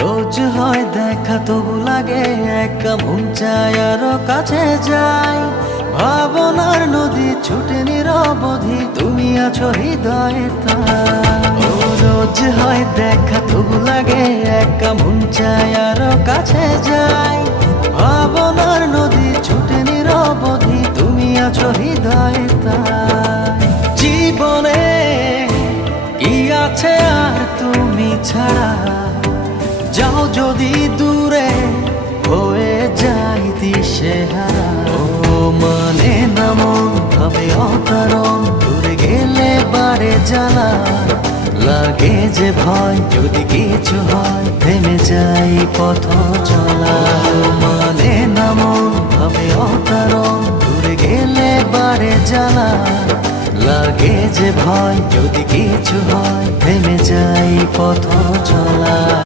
রোজ হয় দেখা তবু লাগে একা মন চায় আরো কাছে যাই। ভাবনার নদী ছুটে নিরবধি, তুমি আছো হৃদয়ে তাই। ও রোজ হয় দেখা তবু লাগে একা মন চায় আরো কাছে যাই। ভাবনার নদী ছুটে নিরবধি, তুমি আছো হৃদয়ে তাই। জীবনে কি আছে আর তুমি ছাড়া, যাও যদি দূরে হয়ে যাই দিশেহারা। ও মানে না মন ভাবে অকারণ, দূরে গেলে বাড়ে জ্বালা। লাগে যে ভয় যদি কিছু হয়, থেমে যাই পথ চলা। ও মানে না মন ভাবে অকারণ, দূরে গেলে বাড়ে জ্বালা। লাগে যে ভয় যদি কিছু হয়, থেমে যাই পথ চলা।